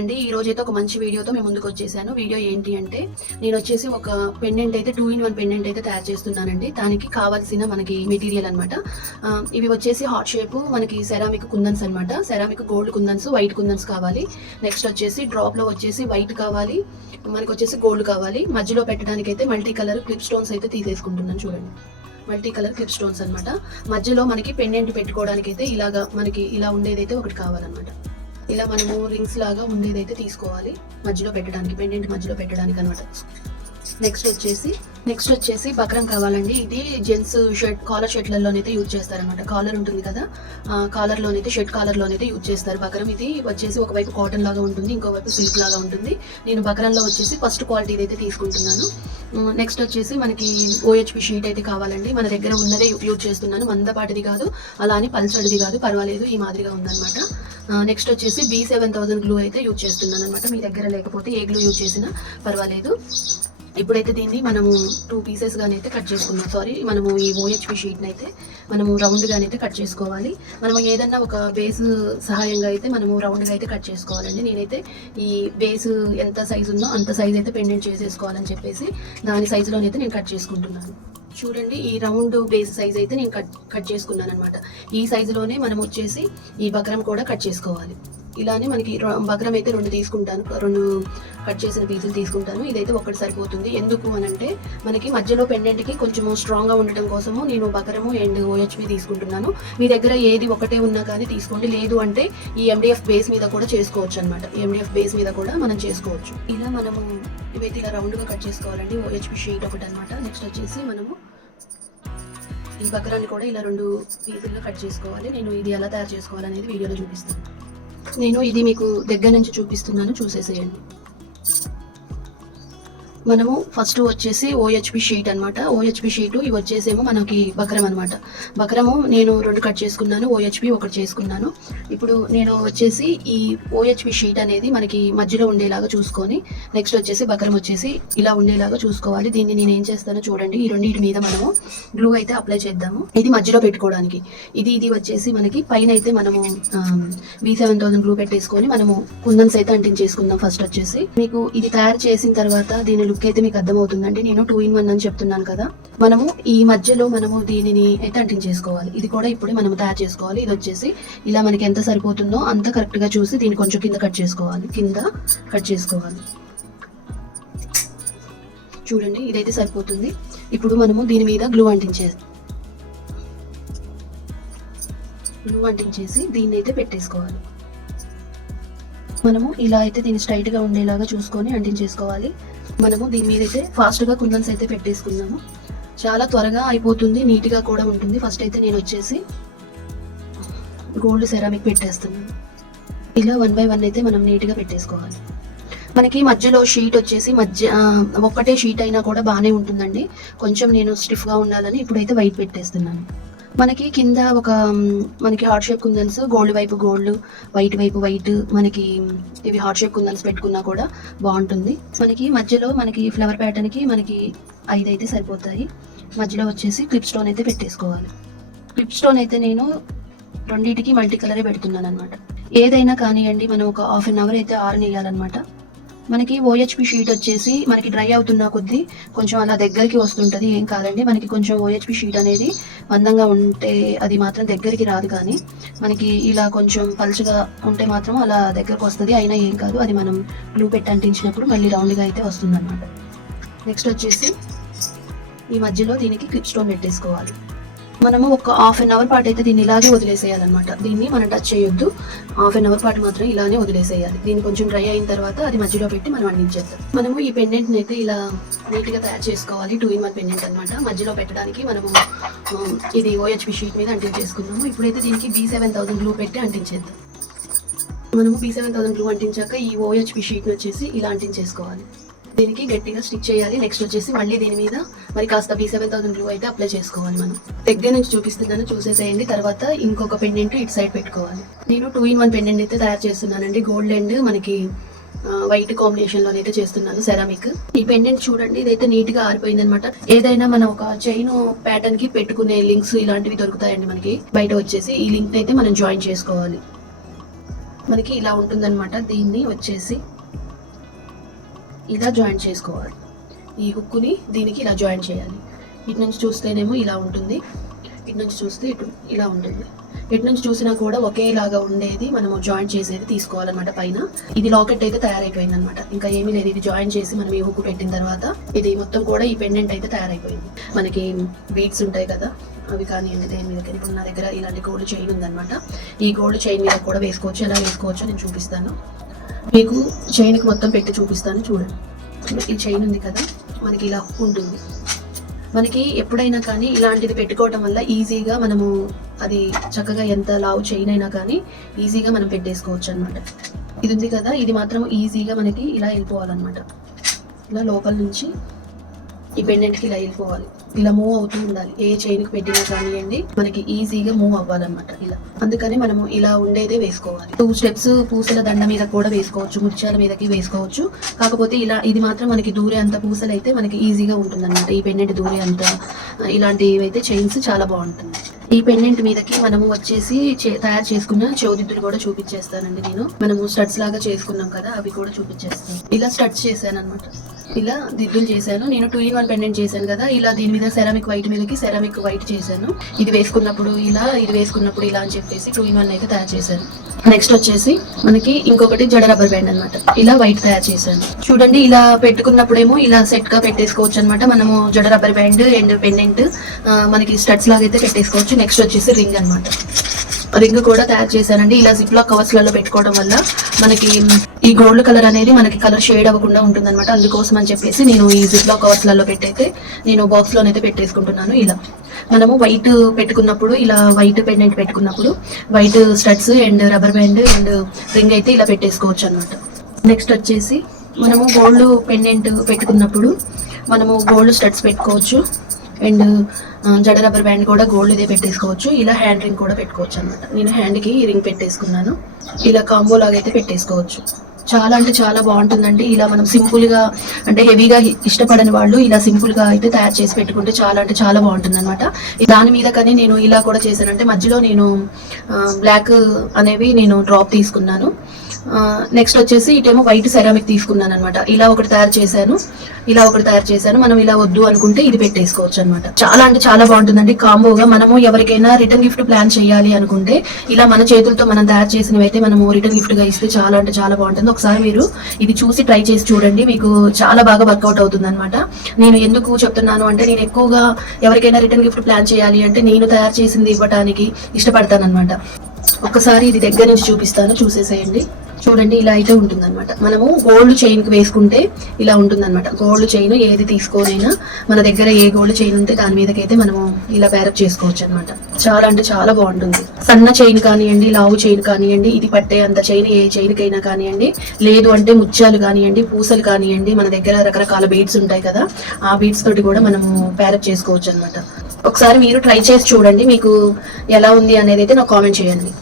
అండి ఈ రోజు అయితే ఒక మంచి వీడియోతో మేము ముందుకు వచ్చేసాను. వీడియో ఏంటి అంటే నేను వచ్చేసి ఒక పెండెంట్ అయితే టూ ఇన్ వన్ పెండెంట్ అయితే తయారు చేస్తున్నానండి. దానికి కావాల్సిన మనకి మెటీరియల్ అనమాట ఇవి వచ్చేసి హాట్ షేప్ మనకి సెరామిక్ కుందన్స్ అనమాట ceramic gold kundans white kundans కావాలి. నెక్స్ట్ వచ్చేసి డ్రాప్లో వచ్చేసి వైట్ కావాలి. మనకి వచ్చేసి గోల్డ్ కావాలి. మధ్యలో పెట్టడానికి అయితే మల్టీ కలర్ క్లిప్ స్టోన్స్ అయితే తీసేసుకుంటున్నాను చూడండి. మల్టీ కలర్ క్లిప్ స్టోన్స్ అనమాట మధ్యలో మనకి పెండెంట్ పెట్టుకోవడానికి అయితే ఇలాగా మనకి ఇలా ఉండేదైతే ఒకటి కావాలన్నమాట. ఇలా మనము రింగ్స్ లాగా ఉండేదైతే తీసుకోవాలి. మధ్యలో పెట్టడానికి పెండెంట్ మధ్యలో పెట్టడానికి అనమాట నెక్స్ట్ వచ్చేసి నెక్స్ట్ వచ్చేసి బక్రం కావాలండి. ఇది జెంట్స్ షర్ట్ కాలర్ షర్ట్లలోనైతే యూజ్ చేస్తారనమాట కాలర్ ఉంటుంది కదా కాలర్లోనైతే షర్ట్ కాలర్లోనైతే యూజ్ చేస్తారు. బక్రం ఇది వచ్చేసి ఒకవైపు కాటన్ లాగా ఉంటుంది ఇంకోవైపు సిల్క్ లాగా ఉంటుంది. నేను బక్రంలో వచ్చేసి ఫస్ట్ క్వాలిటీ అయితే తీసుకుంటున్నాను. నెక్స్ట్ వచ్చేసి మనకి ఓహెచ్పి షీట్ అయితే కావాలండి. మన దగ్గర ఉన్నదే యూజ్ చేస్తున్నాను. మందపాటిది కాదు అలా అని పల్చడిది కాదు పర్వాలేదు ఈ మాదిరిగా ఉందన్నమాట. నెక్స్ట్ వచ్చేసి బీ సెవెన్ థౌసండ్ గ్లూ అయితే యూజ్ చేస్తున్నాను అనమాట మీ దగ్గర లేకపోతే ఏ గ్లూ యూజ్ చేసినా పర్వాలేదు. ఇప్పుడైతే దీన్ని మనము టూ పీసెస్ అయితే కట్ చేసుకున్నాం. సారీ మనము ఈ ఓహెచ్పి షీట్ని అయితే మనము రౌండ్ అయితే కట్ చేసుకోవాలి. మనం ఏదన్నా ఒక బేస్ సహాయంగా అయితే మనము రౌండ్గా అయితే కట్ చేసుకోవాలండి. నేనైతే ఈ బేస్ ఎంత సైజు ఉందో అంత సైజ్ అయితే పెండెంట్ చేసేసుకోవాలని చెప్పేసి దాని సైజులోనైతే నేను కట్ చేసుకుంటున్నాను. చూడండి ఈ రౌండ్ బేస్ సైజ్ అయితే నేను కట్ కట్ చేసుకున్నాను అనమాట ఈ సైజులోనే మనం వచ్చేసి ఈ బక్రం కూడా కట్ చేసుకోవాలి. ఇలానే మనకి ర- అయితే రెండు తీసుకుంటాను. రెండు కట్ చేసిన పీసులు తీసుకుంటాను. ఇదైతే ఒకటి సరిపోతుంది. ఎందుకు అని అంటే మనకి మధ్యలో పెండెంట్కి కొంచెం స్ట్రాంగ్గా ఉండటం కోసము నేను బకరము అండ్ ఓహెచ్పి తీసుకుంటున్నాను. మీ దగ్గర ఏది ఒకటే ఉన్నా కానీ తీసుకోండి. లేదు అంటే ఈ ఎండిఎఫ్ బేస్ మీద కూడా చేసుకోవచ్చు అనమాట ఎండిఎఫ్ బేస్ మీద కూడా మనం చేసుకోవచ్చు. ఇలా మనము ఇవైతే ఇలా రౌండ్గా కట్ చేసుకోవాలండి. ఓహెచ్పి షీట్ ఒకటి అనమాట నెక్స్ట్ వచ్చేసి మనము ఈ బకరాన్ని కూడా ఇలా రెండు పీసుల్లో కట్ చేసుకోవాలి. నేను ఇది ఎలా తయారు చేసుకోవాలనేది వీడియోలో చూపిస్తాను. నేను ఇది మీకు దగ్గర నుంచి చూపిస్తున్నాను చూసేసేయండి. మనము ఫస్ట్ వచ్చేసి ఓహెచ్పి షీట్ అన్నమాట. ఓహెచ్పి షీట్ ఇవి వచ్చేసేమో మనకి బక్రం అనమాట బక్రము నేను రెండు కట్ చేసుకున్నాను ఓహెచ్పి ఒకటి చేసుకున్నాను. ఇప్పుడు నేను వచ్చేసి ఈ ఓహెచ్పి షీట్ అనేది మనకి మధ్యలో ఉండేలాగా చూసుకొని నెక్స్ట్ వచ్చేసి బక్రం వచ్చేసి ఇలా ఉండేలాగా చూసుకోవాలి. దీన్ని నేను ఏం చేస్తానో చూడండి. ఈ రెండింటి మీద మనము గ్లూ అయితే అప్లై చేద్దాము. ఇది మధ్యలో పెట్టుకోవడానికి. ఇది ఇది వచ్చేసి మనకి పైన అయితే మనము బి సెవెన్ థౌసండ్ గ్లూ పెట్టేసుకొని మనము కుందన్స్ అయితే అంటించేసుకుందాం ఫస్ట్ వచ్చేసి. మీకు ఇది తయారు చేసిన తర్వాత దీనిలో లుక్ అయితే మీకు అర్థమవుతుందండి. నేను టూ ఇన్ వన్ అని చెప్తున్నాను కదా. మనము ఈ మధ్యలో మనము దీనిని అయితే అంటించేసుకోవాలి ఇది కూడా ఇప్పుడే మనం తయారు చేసుకోవాలి. ఇది వచ్చేసి ఇలా మనకి ఎంత సరిపోతుందో అంత కరెక్ట్గా చూసి దీన్ని కొంచెం కింద కట్ చేసుకోవాలి. కింద కట్ చేసుకోవాలి. చూడండి ఇదైతే సరిపోతుంది. ఇప్పుడు మనము దీని మీద గ్లూ అంటించే గ్లూ అంటించేసి దీన్ని అయితే పెట్టేసుకోవాలి. మనము ఇలా అయితే దీన్ని స్ట్రైట్గా ఉండేలాగా చూసుకొని అంటించేసుకోవాలి. మనము దీని మీద అయితే ఫాస్ట్గా కుందన్స్ అయితే పెట్టేసుకున్నాము చాలా త్వరగా అయిపోతుంది నీట్గా కూడా ఉంటుంది. ఫస్ట్ అయితే నేను వచ్చేసి గోల్డ్ సెరామిక్ పెట్టేస్తున్నాను. ఇలా వన్ బై వన్ అయితే మనం నీట్గా పెట్టేసుకోవాలి. మనకి మధ్యలో షీట్ వచ్చేసి మధ్య ఒక్కటే షీట్ అయినా కూడా బాగానే ఉంటుందండి. కొంచెం నేను స్టిఫ్గా ఉండాలని ఇప్పుడైతే వైట్ పెట్టేస్తున్నాను. మనకి కింద ఒక మనకి హార్ట్ షేప్ కుందన్స్ గోల్డ్ వైపు గోల్డ్ వైట్ వైపు వైట్ మనకి ఇవి హార్ట్ షేప్ కుందన్స్ పెట్టుకున్నా కూడా బాగుంటుంది. మనకి మధ్యలో మనకి ఫ్లవర్ ప్యాటర్న్కి మనకి ఐదు అయితే సరిపోతాయి. మధ్యలో వచ్చేసి క్లిప్ స్టోన్ అయితే పెట్టేసుకోవాలి. క్లిప్ స్టోన్ అయితే నేను రెండింటికి మల్టీ కలరే పెడుతున్నాను అనమాట ఏదైనా కానివ్వండి మనం ఒక హాఫ్ అన్ అవర్ అయితే ఆరనియాలన్నమాట. మనకి ఓహెచ్పి షీట్ వచ్చేసి మనకి డ్రై అవుతున్న కొద్దీ కొంచెం అలా దగ్గరికి వస్తుంటుంది ఏం కాదండి. మనకి కొంచెం ఓహెచ్పి షీట్ అనేది మందంగా ఉంటే అది మాత్రం దగ్గరికి రాదు కానీ మనకి ఇలా కొంచెం పలుచగా ఉంటే మాత్రం అలా దగ్గరకు వస్తుంది. అయినా ఏం కాదు అది మనం గ్లూ పెట్టి అంటించినప్పుడు మళ్ళీ రౌండ్గా అయితే వస్తుంది అనమాట నెక్స్ట్ వచ్చేసి ఈ మధ్యలో దీనికి క్లిప్ స్టోన్ పెట్టేసుకోవాలి. మనము ఒక హాఫ్ అన్ అవర్ పాటు అయితే దీన్ని ఇలాగే వదిలేసేయాలన్నమాట. దీన్ని మనం టచ్ చేయొద్దు. హాఫ్ అన్ అవర్ పాటు మాత్రం ఇలానే వదిలేసేయాలి. దీన్ని కొంచెం డ్రై అయిన తర్వాత అది మధ్యలో పెట్టి మనం అందించేద్దాం మనము ఈ పెండెంట్ని అయితే ఇలా నీట్గా తయారు చేసుకోవాలి. టూ ఇన్ వన్ పెండెంట్ అనమాట మధ్యలో పెట్టడానికి మనము ఇది ఓహెచ్పి షీట్ మీద అంటించేసుకున్నాము. ఇప్పుడైతే దీనికి బీ సెవెన్ థౌసండ్ గ్లూ పెట్టి అంటించేద్దాం. మనము బీ సెవెన్ థౌసండ్ గ్లూ అంటించాక ఈ ఓహెచ్పి షీట్ని వచ్చేసి ఇలా అంటించేసుకోవాలి. దీనికి గట్టిగా స్టిక్ చేయాలి. నెక్స్ట్ వచ్చేసి మళ్ళీ దీని మీద మరి కాస్త బీ సెవెన్ థౌసండ్ గ్లూ అయితే అప్లై చేసుకోవాలి మనం. దగ్గర నుంచి చూపిస్తున్నాను చూసేసేయండి. తర్వాత ఇంకొక పెండెంట్ ఇటు సైడ్ పెట్టుకోవాలి. నేను టూ ఇన్ వన్ పెండెంట్ అయితే తయారు చేస్తున్నానండి. గోల్డ్ అండ్ మనకి వైట్ కాంబినేషన్లో అయితే చేస్తున్నాను సెరామిక్ ఈ పెండెంట్ చూడండి. ఇదైతే నీట్గా ఆరిపోయింది అనమాట ఏదైనా మనం ఒక చైన్ ప్యాటర్న్కి పెట్టుకునే లింక్స్ ఇలాంటివి దొరుకుతాయండి మనకి. బయట వచ్చేసి ఈ లింక్ అయితే మనం జాయిన్ చేసుకోవాలి. మనకి ఇలా ఉంటుందన్నమాట. దీన్ని వచ్చేసి ఇలా జాయింట్ చేసుకోవాలి. ఈ హుక్కుని దీనికి ఇలా జాయింట్ చేయాలి. ఇటు నుంచి చూస్తేనేమో ఇలా ఉంటుంది. ఇటు నుంచి చూస్తే ఇటు ఇలా ఉంటుంది. ఇటు నుంచి చూసినా కూడా ఒకేలాగా ఉండేది మనము జాయింట్ చేసేది తీసుకోవాలన్నమాట పైన. ఇది లాకెట్ అయితే తయారైపోయింది అనమాట ఇంకా ఏమీ లేదు. ఇది జాయిన్ చేసి మనం ఈ హుక్కు పెట్టిన తర్వాత ఇది మొత్తం కూడా ఈ పెండెంట్ అయితే తయారైపోయింది. మనకి బీడ్స్ ఉంటాయి కదా అవి కానీ దేని మీద ఇప్పుడు నా దగ్గర ఇలాంటి గోల్డ్ చైన్ ఉందన్నమాట. ఈ గోల్డ్ చైన్ మీద కూడా వేసుకోవచ్చు. ఎలా వేసుకోవచ్చో నేను చూపిస్తాను. మీకు చైన్కి మొత్తం పెట్టి చూపిస్తాను చూడండి. ఈ చైన్ ఉంది కదా మనకి ఇలా ఉంటుంది. మనకి ఎప్పుడైనా కానీ ఇలాంటిది పెట్టుకోవటం వల్ల ఈజీగా మనము అది చక్కగా ఎంత లావు చైన్ అయినా కానీ ఈజీగా మనం పెట్టేసుకోవచ్చు అనమాట ఇది ఉంది కదా ఇది మాత్రం ఈజీగా మనకి ఇలా వెళ్ళిపోవాలన్నమాట. ఇలా లోపల నుంచి ఈ పెండెంట్కి ఇలా వెళ్ళిపోవాలి. ఇలా మూవ్ అవుతూ ఉండాలి. ఏ చైన్కి పెట్టినా కానివ్వండి మనకి ఈజీగా మూవ్ అవ్వాలన్నమాట ఇలా. అందుకని మనము ఇలా ఉండేదే వేసుకోవాలి. టూ స్టెప్స్ పూసల దండ మీద కూడా వేసుకోవచ్చు ముత్యాల మీదకి వేసుకోవచ్చు. కాకపోతే ఇలా ఇది మాత్రం మనకి దూరే అంత పూసలు అయితే మనకి ఈజీగా ఉంటుంది ఈ పెండెంట్ దూరే అంత ఇలాంటివి అయితే చైన్స్ చాలా బాగుంటుంది ఈ పెండెంట్ మీదకి మనము వచ్చేసి చే- తయారు చేసుకున్న చౌదిద్దులు కూడా చూపించేస్తానండి నేను. మనము స్టడ్స్ లాగా చేసుకున్నాం కదా అవి కూడా చూపించేస్తాను. ఇలా స్టడ్స్ చేశాను అనమాట ఇలా దిద్దులు చేశాను. నేను టూ ఇన్ వన్ పెండెంట్ చేశాను కదా. ఇలా దీని మీద సెరామిక్ వైట్ మీదకి సెరామిక్ వైట్ చేశాను. ఇది వేసుకున్నప్పుడు ఇలా ఇది వేసుకున్నప్పుడు ఇలా అని చెప్పేసి టూ ఇన్ వన్ అయితే తయారు చేశాను. నెక్స్ట్ వచ్చేసి మనకి ఇంకొకటి జడ రబ్బర్ బ్యాండ్ అనమాట ఇలా వైట్ తయారు చేశాను. చూడండి ఇలా పెట్టుకున్నప్పుడేమో ఇలా సెట్గా పెట్టేసుకోవచ్చు అనమాట మనము జడ రబ్బర్ బ్యాండ్ అండ్ పెండెంట్ మనకి స్టడ్స్ లాగా అయితే పెట్టేసుకోవచ్చు. నెక్స్ట్ వచ్చేసి రింగ్ అన్నమాట. రింగ్ కూడా తయారు చేశానండి ఇలా జిప్ లాక్ కవర్స్లలో పెట్టుకోవడం వల్ల మనకి ఈ గోల్డ్ కలర్ అనేది మనకి కలర్ షేడ్ అవ్వకుండా ఉంటుందన్నమాట. అందుకోసం అని చెప్పేసి నేను ఈ జిప్ లాక్ కవర్స్లలో పెట్టయితే నేను బాక్స్ లోనైతే పెట్టేసుకుంటున్నాను ఇలా. మనము వైట్ పెట్టుకున్నప్పుడు ఇలా వైట్ పెండెంట్ పెట్టుకున్నప్పుడు white studs and rubber band and ring అయితే ఇలా పెట్టేసుకోవచ్చు అనమాట నెక్స్ట్ వచ్చేసి మనము గోల్డ్ పెండెంట్ పెట్టుకున్నప్పుడు మనము గోల్డ్ స్టడ్స్ పెట్టుకోవచ్చు. అండ్ జడ రబ్బర్ బ్యాండ్ కూడా గోల్డ్ ఇదే పెట్టేసుకోవచ్చు. ఇలా హ్యాండ్ రింగ్ కూడా పెట్టుకోవచ్చు అనమాట నేను హ్యాండ్కి రింగ్ పెట్టేసుకున్నాను. ఇలా కాంబో లాగా అయితే పెట్టేసుకోవచ్చు. చాలా అంటే చాలా బాగుంటుందండి. ఇలా మనం సింపుల్గా అంటే హెవీగా ఇష్టపడని వాళ్ళు ఇలా సింపుల్గా అయితే తయారు చేసి పెట్టుకుంటే చాలా అంటే చాలా బాగుంటుంది అనమాట దాని మీద కానీ నేను ఇలా కూడా చేశాను అంటే మధ్యలో నేను బ్లాక్ అనేవి నేను డ్రాప్ తీసుకున్నాను. నెక్స్ట్ వచ్చేసి ఇటేమో వైట్ సెరామిక్ తీసుకున్నాను అనమాట ఇలా ఒకటి తయారు చేశాను. ఇలా ఒకటి తయారు చేశాను. మనం ఇలా వద్దు అనుకుంటే ఇది పెట్టేసుకోవచ్చు అనమాట చాలా అంటే చాలా బాగుంటుందండి కాంబోగా. మనము ఎవరికైనా రిటర్న్ గిఫ్ట్ ప్లాన్ చేయాలి అనుకుంటే ఇలా మన చేతులతో మనం తయారు చేసినవి అయితే మనము రిటర్న్ గిఫ్ట్గా ఇస్తే చాలా అంటే చాలా బాగుంటుంది. ఒకసారి మీరు ఇది చూసి ట్రై చేసి చూడండి. మీకు చాలా బాగా వర్కౌట్ అవుతుంది అనమాట నేను ఎందుకు చెప్తున్నాను అంటే నేను ఎక్కువగా ఎవరికైనా రిటర్న్ గిఫ్ట్ ప్లాన్ చేయాలి అంటే నేను తయారు చేసింది ఇవ్వడానికి ఇష్టపడతాను అనమాట ఒకసారి ఇది దగ్గర నుంచి చూపిస్తాను. చూసేసేయండి. చూడండి ఇలా అయితే ఉంటుందన్నమాట. మనము గోల్డ్ చైన్కి వేసుకుంటే ఇలా ఉంటుందన్నమాట. గోల్డ్ చైన్ ఏది తీసుకోనైనా మన దగ్గర ఏ గోల్డ్ చైన్ ఉంటే దాని మీదకైతే మనము ఇలా ప్యారప్ చేసుకోవచ్చు అనమాట చాలా అంటే చాలా బాగుంటుంది. సన్న చైన్ కానివ్వండి లావు చైన్ కానివ్వండి ఇది పట్టే అంత చైన్ ఏ చైన్ కైనా కానివ్వండి లేదు అంటే ముత్యాలు కానివ్వండి పూసలు కానివ్వండి మన దగ్గర రకరకాల బీడ్స్ ఉంటాయి కదా ఆ బీడ్స్ తోటి కూడా మనము పేరప్ చేసుకోవచ్చు అనమాట ఒకసారి మీరు ట్రై చేసి చూడండి మీకు ఎలా ఉంది అనేది అయితే నాకు కామెంట్ చేయండి.